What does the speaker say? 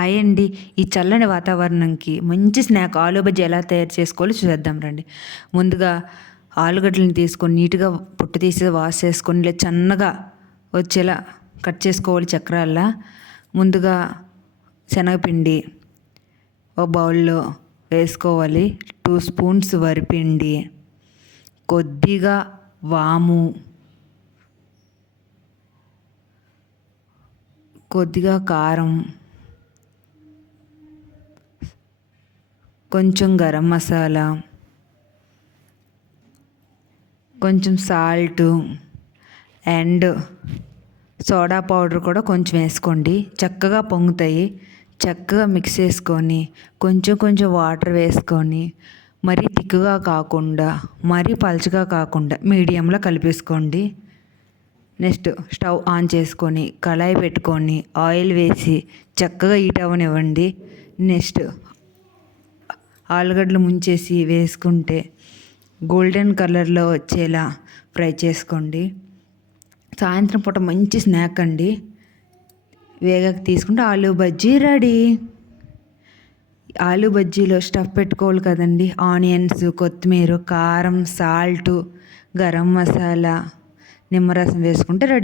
Hi అండి. ఈ చల్లని వాతావరణంకి మంచి స్నాక్ ఆలు బజ్జీ ఎలా తయారు చేసుకోవాలో చూసేద్దాం రండి. ముందుగా ఆలుగడ్డలను తీసుకొని నీట్‌గా పొట్టు తీసి వాష్ చేసుకొని ఇలా సన్నగా వచ్చేలా కట్ చేసుకోవాలి చక్రాల్లా. ముందుగా శనగపిండి ఒక బౌల్‌లో వేసుకోవాలి. 2 స్పూన్స్ వరిపిండి, కొద్దిగా వాము, కొద్దిగా కారం, కొంచెం గరం మసాలా, కొంచెం సాల్టు అండ్ సోడా పౌడర్ కూడా కొంచెం వేసుకోండి. చక్కగా పొంగుతాయి. చక్కగా మిక్స్ చేసుకొని కొంచెం కొంచెం వాటర్ వేసుకొని మరీ తిక్కుగా కాకుండా మరీ పలుచగా కాకుండా మీడియంలో కలిపేసుకోండి. నెక్స్ట్ స్టవ్ ఆన్ చేసుకొని కళాయి పెట్టుకొని ఆయిల్ వేసి చక్కగా హీట్ అవ్వనివ్వండి. నెక్స్ట్ ఆలుగడ్డలు ముంచేసి వేసుకుంటే గోల్డెన్ కలర్లో వచ్చేలా ఫ్రై చేసుకోండి. సాయంత్రం పూట మంచి స్నాక్ అండి. వేగాక తీసుకుంటే ఆలు బజ్జీ రెడీ. ఆలు బజ్జీలో స్టఫ్ పెట్టుకోవాలి కదండి. ఆనియన్స్, కొత్తిమీర, కారం, సాల్టు, గరం మసాలా, నిమ్మరసం వేసుకుంటే రెడీ.